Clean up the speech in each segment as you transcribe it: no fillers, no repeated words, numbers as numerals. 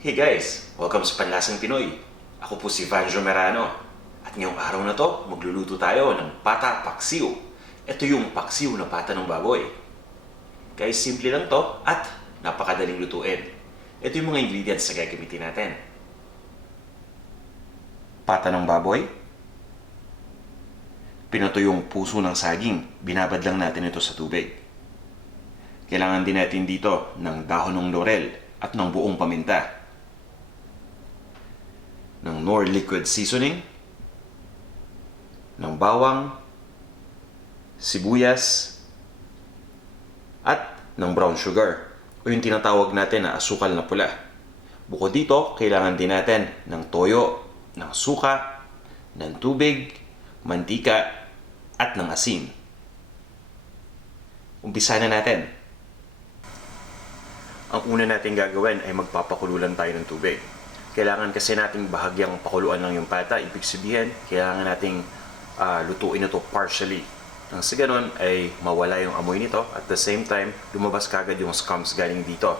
Hey guys! Welcome sa Panlasang Pinoy. Ako po si Vanjo Merano. At ngayong araw na to, magluluto tayo ng pata paksiw. Ito yung paksiw na pata ng baboy. Guys, simple lang to at napakadaling lutuin. Ito yung mga ingredients na gagamitin natin. Pata ng baboy. Pinato yung puso ng saging. Binabad lang natin ito sa tubig. Kailangan din natin dito ng dahon ng laurel at ng buong paminta. Ng Knorr liquid seasoning, ng bawang, sibuyas, at ng brown sugar o yung tinatawag natin na asukal na pula. Bukod dito, kailangan din natin ng toyo, ng suka, ng tubig, mantika, at ng asin. Umpisa na natin. Ang una natin gagawin ay magpapakulo lang tayo ng tubig. Kailangan kasi nating bahagyang pakuluan lang yung pata. Ibig sabihin, kailangan nating lutuin ito partially. Nang sa ganun ay mawala yung amoy nito. At the same time, lumabas kagad yung scums galing dito.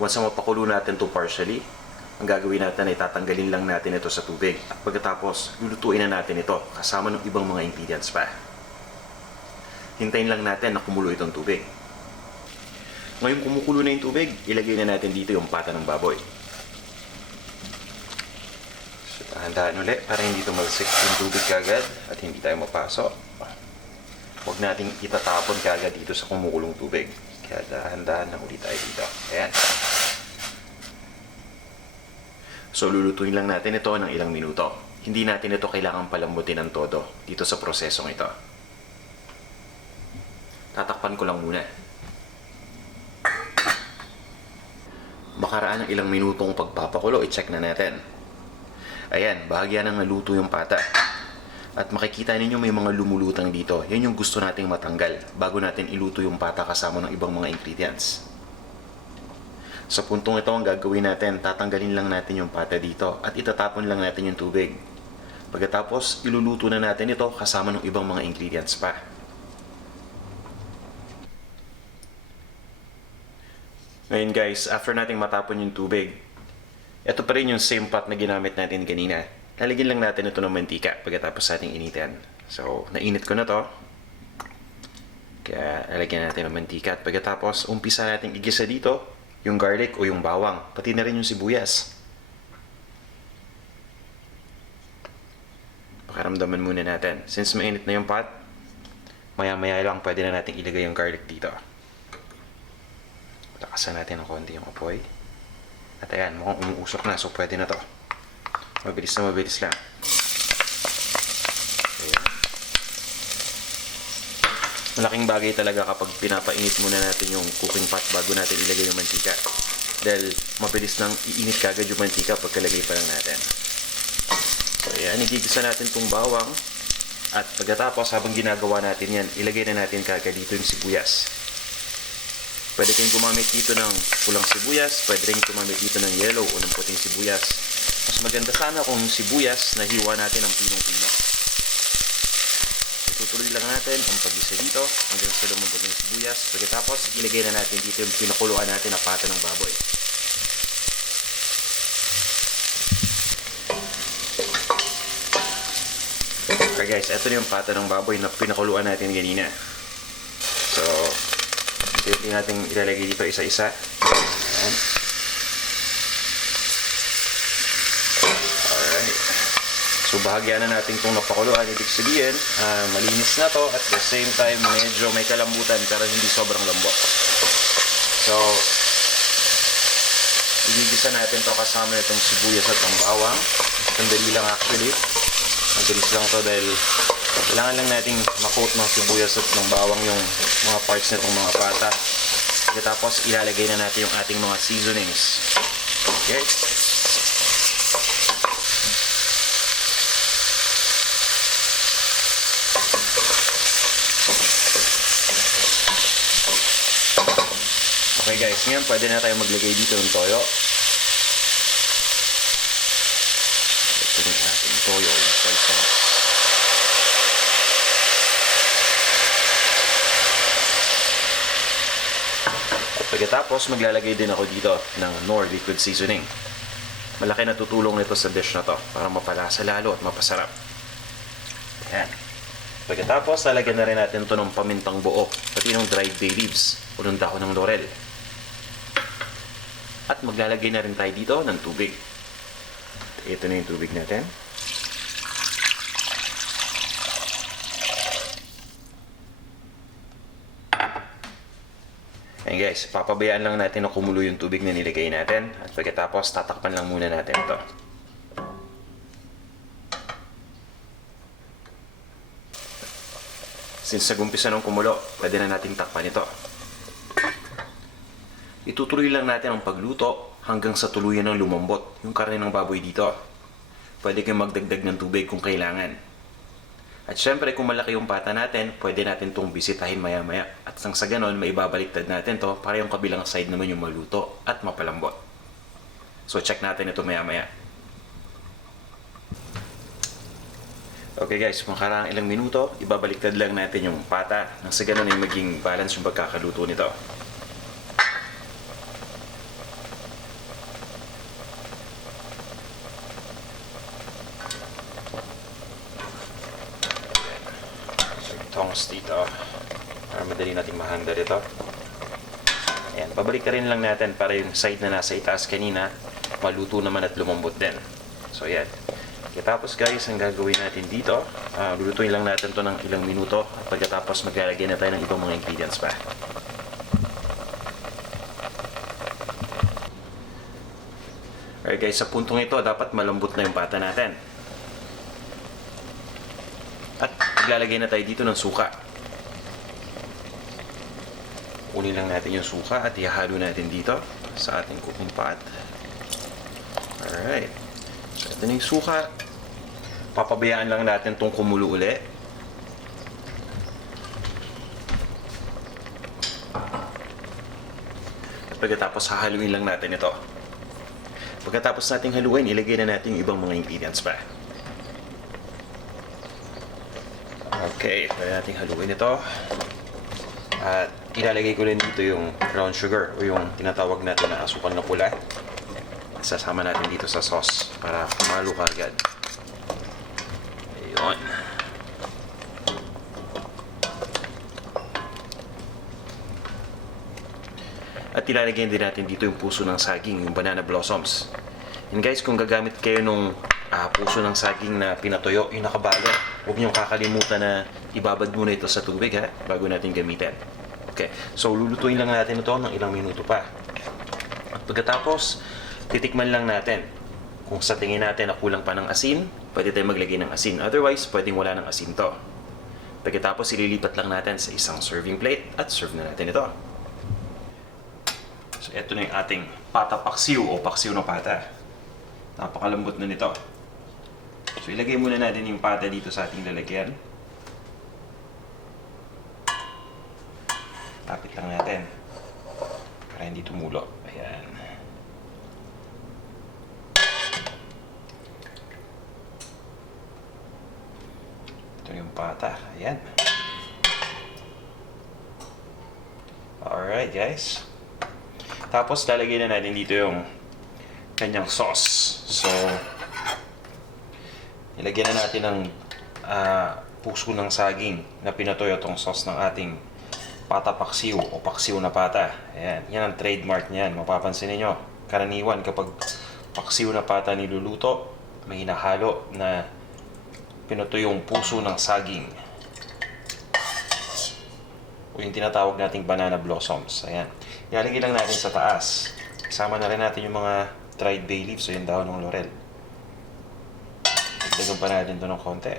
Once na mapakulo natin ito partially, ang gagawin natin ay tatanggalin lang natin ito sa tubig. At pagkatapos, lulutuin na natin ito kasama ng ibang mga ingredients pa. Hintayin lang natin na kumulo itong tubig. Ngayon kumukulo na yung tubig, ilagay na natin dito yung pata ng baboy. Dahan-dahan ulit para hindi tumalsik yung tubig kagad at hindi tayo mapasok. Huwag nating itatapon kagad dito sa kumukulong tubig. Kaya dahan-dahan na ulit tayo dito. Ayan. So lulutuin lang natin ito ng ilang minuto. Hindi natin ito kailangan palambutin ng todo dito sa prosesong ito. Tatakpan ko lang muna. Makaraan ng ilang minutong pagpapakulo, i-check na natin. Ayan, bahagya nang naluto yung pata. At makikita ninyo may mga lumulutang dito. Yan yung gusto nating matanggal bago natin iluto yung pata kasama ng ibang mga ingredients. Sa puntong ito ang gagawin natin, tatanggalin lang natin yung pata dito at itatapon lang natin yung tubig. Pagkatapos, iluluto na natin ito kasama ng ibang mga ingredients pa. Ngayon guys, after nating matapon yung tubig, ito pa rin yung same pot na ginamit natin kanina. Lalagyan lang natin ito ng mantika pagkatapos nating initin. So, nainit ko na to. Kaya lalagyan natin ng mantika at pagkatapos, umpisa natin igisa dito yung garlic o yung bawang, pati na rin yung sibuyas. Pakaramdaman muna natin. Since mainit na yung pot, maya-maya lang pwede na natin ilagay yung garlic dito. Takasan natin ng konti yung apoy. At ayan, mukhang umuusok na. So, pwede na to. Mabilis na mabilis lang. Ayan. Malaking bagay talaga kapag pinapainit muna natin yung cooking pot bago natin ilagay yung mantika. Dahil mabilis nang iinit kagad yung mantika pagkalagay pa lang natin. So, ayan. Igigisa natin itong bawang. At pagkatapos, habang ginagawa natin yan, ilagay na natin kagad dito yung sibuyas. Pwede kayong gumamit dito ng pulang sibuyas, pwede rin gumamit dito ng yellow o ng puting sibuyas. Mas maganda sana kung sibuyas na hiwa natin ng pinong-pino. Itutuloy lang natin ang pag-isa dito hanggang sa lumabog yung sibuyas. Pagkatapos, ilagay na natin dito yung pinakuluan natin na pata ng baboy. Okay guys, ito na yung pata ng baboy na pinakuluan natin kanina. So, hindi natin ilalagay dito isa-isa. Ayan. Alright. So, bahagya na natin itong napakuluan. Ibig sabihin, malinis na to at the same time, medyo may kalambutan pero hindi sobrang lambot. So, igigisa natin to kasama itong sibuyas at ang bawang. Sandali lang actually. Mabilis lang to dahil kailangan lang nating makot ng sibuyas at ng bawang yung mga parts nitong mga pata. Tapos ilalagay na natin yung ating mga seasonings. Okay? Okay guys, ngayon pwede na tayo maglagay dito ng toyo. Ito yung ating toyo. Pagkatapos, maglalagay din ako dito ng Knorr liquid seasoning. Malaki na tutulong nito sa dish na to para mapalasa lalo at mapasarap. Ayan. Pagkatapos, lalagyan na rin natin to ng pamintang buo, pati ng dried bay leaves o ng dahon ng laurel. At maglalagay na rin tayo dito ng tubig. Ito na yung tubig natin. Ayan guys, papabayaan lang natin na kumulo yung tubig na nilagay natin. At pagkatapos, tatakpan lang muna natin ito. Since nagumpisa nung kumulo, pwede na nating takpan ito. Itutuloy lang natin ang pagluto hanggang sa tuluyan ng lumambot yung karne ng baboy dito. Pwede kayong magdagdag ng tubig kung kailangan. At syempre kung malaki yung pata natin, pwede natin itong bisitahin maya-maya. At sang sa ganon, maibabaliktad natin to para yung kabilang side naman yung maluto at mapalambot. So check natin ito maya-maya. Okay guys, makaraang ilang minuto, ibabaliktad lang natin yung pata nang sa ganon ay maging balance yung pagkakaluto nito. Tongs dito para madali natin ma-handle ito. Ayan, babalik rin lang natin para yung side na nasa itaas kanina maluto naman at lumambot din. So yan. Tapos guys, ang gagawin natin dito, lulutuin lang natin to ng ilang minuto at pagkatapos maglalagay na tayo ng ibang mga ingredients pa. Alright guys, sa puntong ito dapat malambot na yung pata natin. At maglalagay na tayo dito ng suka. Unin lang natin yung suka at ihalo natin dito sa ating cooking pot. Alright. So ito na yung suka. Papabayaan lang natin itong kumulo uli. At pagkatapos hahaluin lang natin ito. Pagkatapos nating haluin, ilagay na natin yung ibang mga ingredients pa. Okay, pwede natin haluin ito. At ilalagay ko rin dito yung brown sugar o yung tinatawag natin na asukal na pula. Sasama natin dito sa sauce para kumalo ka agad. Ayun. At ilalagay din natin dito yung puso ng saging, yung banana blossoms. And guys, kung gagamit kayo nung puso ng saging na pinatoyo, yung nakabalot, huwag niyong kakalimutan na ibabad muna ito sa tubig ha, bago natin gamitin. Okay, so lulutuin lang natin ito ng ilang minuto pa. At pagkatapos, titikman lang natin. Kung sa tingin natin na kulang pa ng asin, pwede tayo maglagay ng asin. Otherwise, pwedeng wala ng asin to. Pagkatapos, ililipat lang natin sa isang serving plate at serve na natin ito. So, ito na yung ating pata paksiw o paksiw na pata. Napakalambot na nito. So, ilagay muna natin yung pata dito sa ating lalagyan. Tapit lang natin para hindi tumulo. Ayan. Ito yung pata. Ayan. Alright guys. Tapos lalagay na natin dito yung kanyang sauce. So, ilagyan na natin ng puso ng saging na pinatoyo itong sauce ng ating pata paksiw o paksiw na pata. Ayan. Yan ang trademark niyan. Mapapansin niyo karaniwan kapag paksiw na pata niluluto, may hinahalo na pinatoyong puso ng saging. O yung tinatawag nating banana blossoms. Ayan. Ilalagay lang natin sa taas. Kasama na rin natin yung mga dried bay leaves o yung dahon ng laurel. Dagdagan pa natin ito ng konti.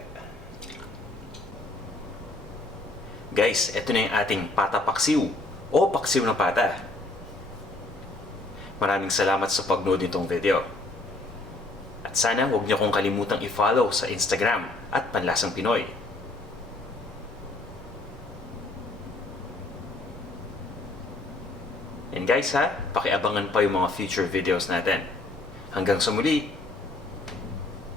Guys, ito na yung ating pata paksiw o paksiw na pata. Maraming salamat sa pagnood nitong video. At sana huwag niyo kong kalimutang i-follow sa Instagram at Panlasang Pinoy. And guys ha, pakiabangan pa yung mga future videos natin. Hanggang sa muli!